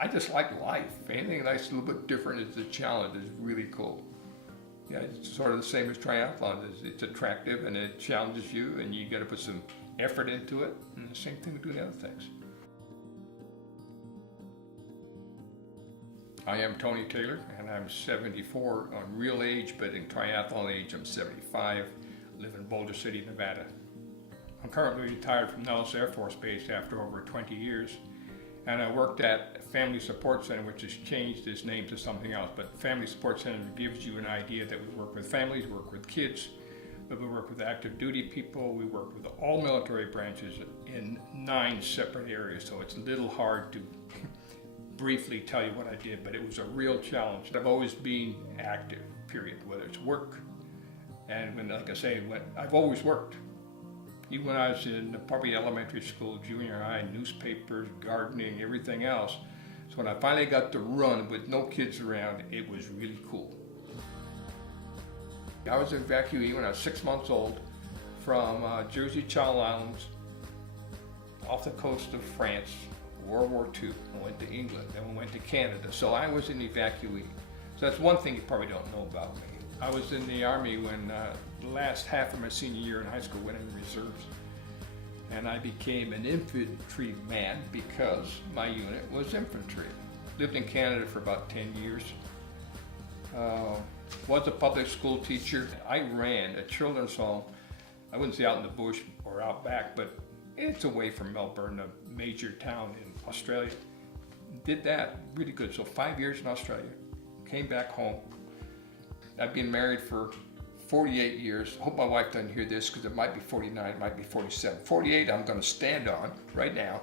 I just like life. Anything that's a little bit different is a challenge. Is really cool. Yeah, it's sort of the same as triathlon. It's attractive and it challenges you, and you got to put some effort into it. And the same thing with doing other things. I am Tony Taylor, and I'm 74 on real age, but in triathlon age, I'm 75. I live in Boulder City, Nevada. I'm currently retired from Nellis Air Force Base after over 20 years, and I worked at Family Support Center, which has changed its name to something else. But Family Support Center gives you an idea that we work with families, work with kids, but we work with active duty people. We work with all military branches in 9 separate areas, so it's a little hard to briefly tell you what I did, but it was a real challenge. I've always been active, period, whether it's work, and when, like I say, I've always worked. Even when I was in probably elementary school, junior high, newspapers, gardening, everything else. So when I finally got to run with no kids around, it was really cool. I was an evacuee when I was 6 months old from Jersey Channel Islands off the coast of France, World War II. I went to England, then we went to Canada. So I was an evacuee. So that's one thing you probably don't know about me. I was in the Army when the last half of my senior year in high school went in the reserves. And I became an infantryman because my unit was infantry. Lived in Canada for about 10 years. Was a public school teacher. I ran a children's home. I wouldn't say out in the bush or out back, but it's away from Melbourne, a major town in Australia. Did that really good. So 5 years in Australia. Came back home. I've been married for 48 years. Hope my wife doesn't hear this because it might be 49, it might be 47. 48 I'm going to stand on right now.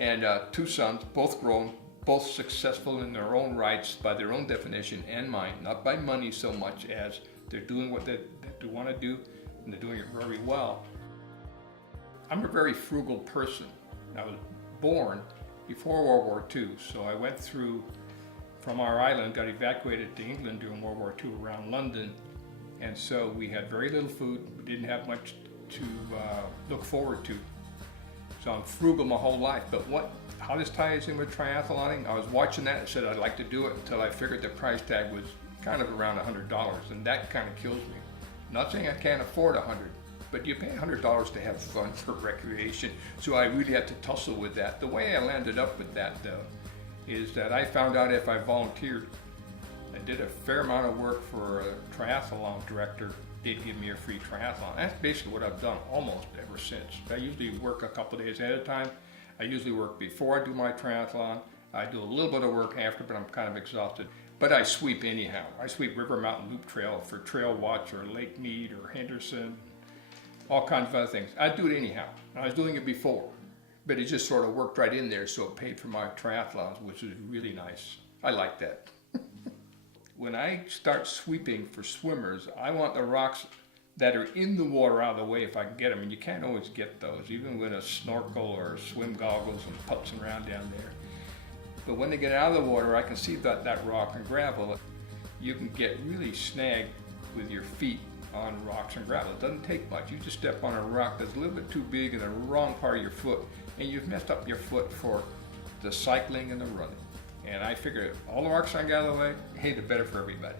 And 2 sons, both grown, both successful in their own rights by their own definition and mine. Not by money so much as they're doing what they want to do, and they're doing it very well. I'm a very frugal person. I was born before World War II, so I went through from our island, got evacuated to England during World War II around London, and so we had very little food. We didn't have much to look forward to. So I'm frugal my whole life, but how this ties in with triathloning, I was watching that and said I'd like to do it until I figured the price tag was kind of around $100, and that kind of kills me. Not saying I can't afford $100, but you pay $100 to have fun for recreation, so I really had to tussle with that. The way I landed up with that, though, is that I found out if I volunteered and did a fair amount of work for a triathlon director, they'd give me a free triathlon. That's basically what I've done almost ever since. I usually work a couple of days ahead of time. I usually work before I do my triathlon. I do a little bit of work after, but I'm kind of exhausted. But I sweep anyhow. I sweep River Mountain Loop Trail for Trail Watch or Lake Mead or Henderson, all kinds of other things. I do it anyhow. I was doing it before, but it just sort of worked right in there, so it paid for my triathlons, which was really nice. I like that. When I start sweeping for swimmers, I want the rocks that are in the water out of the way if I can get them, and you can't always get those, even with a snorkel or swim goggles and putzing around down there. But when they get out of the water, I can see that rock and gravel. You can get really snagged with your feet on rocks and gravel. It doesn't take much. You just step on a rock that's a little bit too big in the wrong part of your foot, and you've messed up your foot for the cycling and the running. And I figured all the rocks I got out of the way, hey, the better for everybody.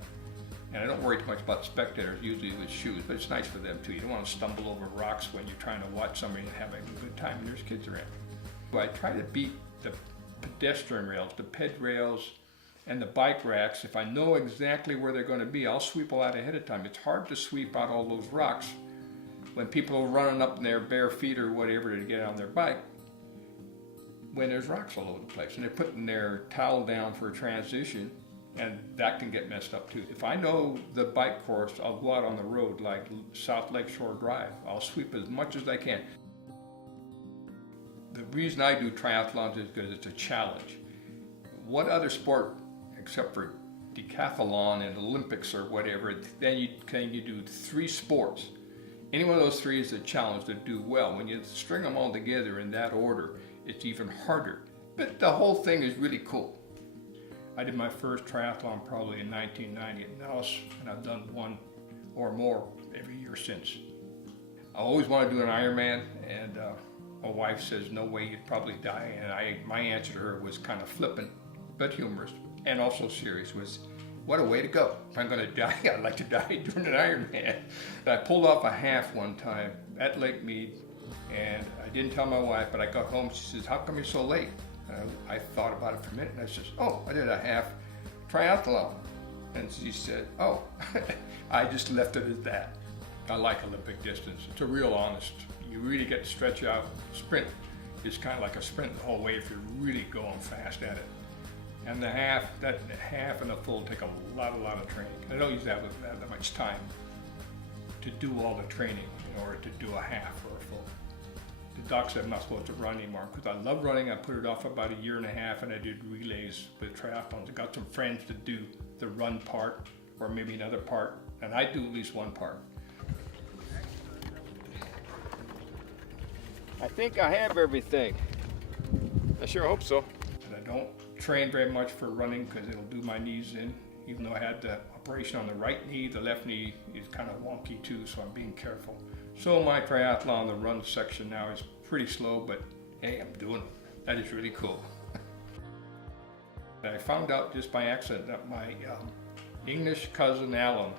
And I don't worry too much about spectators, usually with shoes, but it's nice for them too. You don't want to stumble over rocks when you're trying to watch somebody and having a good time and there's kids around. So I try to beat the pedestrian rails, the ped rails, and the bike racks. If I know exactly where they're going to be, I'll sweep a lot ahead of time. It's hard to sweep out all those rocks when people are running up in their bare feet or whatever to get on their bike, when there's rocks all over the place and they're putting their towel down for a transition, and that can get messed up too. If I know the bike course, I'll go out on the road like South Lakeshore Drive. I'll sweep as much as I can. The reason I do triathlons is because it's a challenge. What other sport, except for decathlon and Olympics or whatever, then you do 3 sports. Any one of those 3 is a challenge to do well. When you string them all together in that order, it's even harder. But the whole thing is really cool. I did my first triathlon probably in 1990 at Nellis, and I've done 1 or more every year since. I always want to do an Ironman, and my wife says, no way, you'd probably die. And my answer to her was kind of flippant. but humorous, and also serious, was what a way to go. If I'm gonna die, I'd like to die doing an Ironman. I pulled off a half one time at Lake Mead, and I didn't tell my wife, but I got home, she says, how come you're so late? I thought about it for a minute, and I says, oh, I did a half triathlon. And she said, oh, I just left it at that. I like Olympic distance. It's a real honest. You really get to stretch out. Sprint is kind of like a sprint the whole way if you're really going fast at it. And the half, that half and the full take a lot of training. I don't usually have that much time to do all the training in order to do a half or a full. The doc said I'm not supposed to run anymore because I love running. I put it off about a year and a half, and I did relays with triathlons. I got some friends to do the run part or maybe another part, and I do at least one part. I think I have everything. I sure hope so. And I don't train very much for running because it'll do my knees in. Even though I had the operation on the right knee, the left knee is kind of wonky too, so I'm being careful. So my triathlon, the run section now is pretty slow, but hey, I'm doing it. That is really cool. I found out just by accident that my English cousin Alan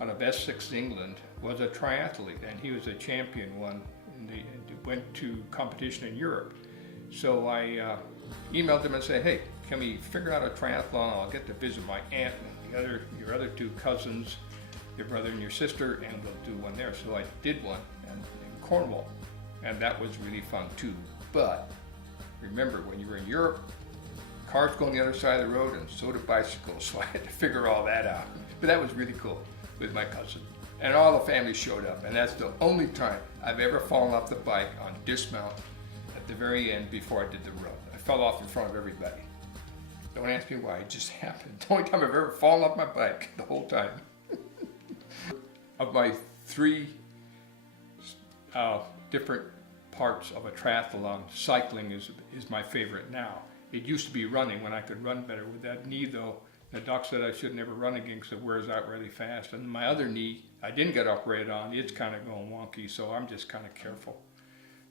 out of Essex, England, was a triathlete, and he was a champion one. And went to competition in Europe. So I emailed him and said, hey, can we figure out a triathlon? I'll get to visit my aunt and your other two cousins, your brother and your sister, and we'll do one there. So I did one in Cornwall, and that was really fun too. But remember, when you were in Europe, cars go on the other side of the road and so do bicycles, so I had to figure all that out. But that was really cool with my cousin. And all the family showed up, and that's the only time I've ever fallen off the bike on dismount at the very end before I did the run. I fell off in front of everybody. Don't ask me why, it just happened. The only time I've ever fallen off my bike, the whole time. Of my three different parts of a triathlon, cycling is my favorite now. It used to be running when I could run better. With that knee though, the doc said I should never run again because it wears out really fast. And my other knee, I didn't get operated on. It's kind of going wonky, so I'm just kind of careful.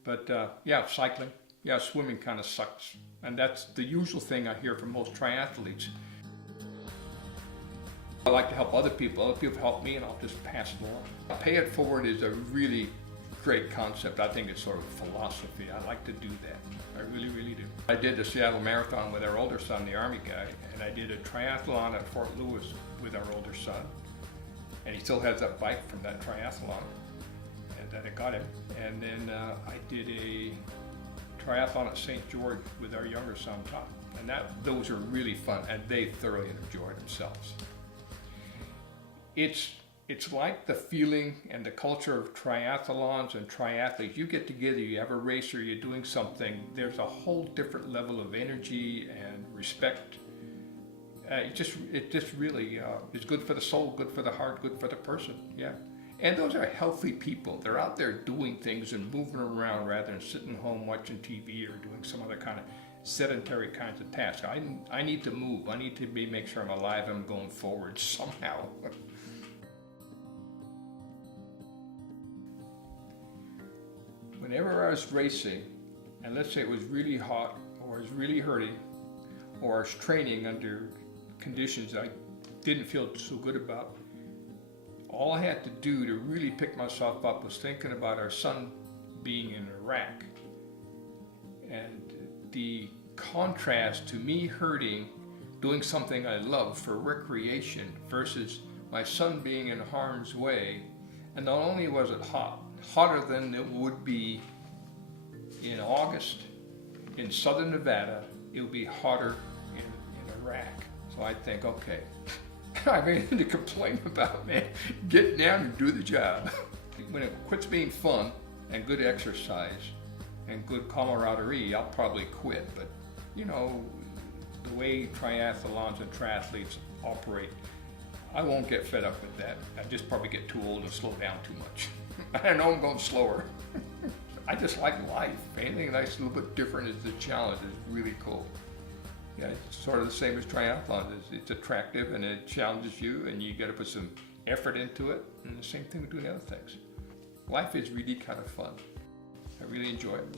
But yeah, cycling. Yeah, swimming kind of sucks. And that's the usual thing I hear from most triathletes. I like to help other people. Other people help me, and I'll just pass it along. Pay it forward is a really great concept. I think it's sort of philosophy. I like to do that. I really do. I did the Seattle Marathon with our older son, the Army guy, and I did a triathlon at Fort Lewis with our older son. And he still has that bike from that triathlon and that I got him. And then I did a triathlon at St. George with our younger son, Tom. And those are really fun, and they thoroughly enjoyed themselves. It's like the feeling and the culture of triathlons and triathletes. You get together, you have a race, or you're doing something, there's a whole different level of energy and respect. It just really is good for the soul, good for the heart, good for the person, yeah. And those are healthy people. They're out there doing things and moving around rather than sitting home watching TV or doing some other kind of sedentary kinds of tasks. I need to move. I need to make sure I'm alive and I'm going forward somehow. Whenever I was racing, and let's say it was really hot, or I was really hurting, or I was training under conditions I didn't feel so good about, all I had to do to really pick myself up was thinking about our son being in Iraq. And the contrast to me hurting, doing something I love for recreation, versus my son being in harm's way. And not only was it hot, hotter than it would be in August in southern Nevada, it would be hotter in Iraq. So I think, okay, I have anything to complain about, man. Get down and do the job. When it quits being fun and good exercise and good camaraderie, I'll probably quit. But you know, the way triathlons and triathletes operate, I won't get fed up with that. I just probably get too old and slow down too much. I know I'm going slower. I just like life. Anything that's a little bit different is the challenge. Is really cool. Yeah, it's sort of the same as triathlon. It's attractive and it challenges you, and you got to put some effort into it. And the same thing with doing other things. Life is really kind of fun. I really enjoy it.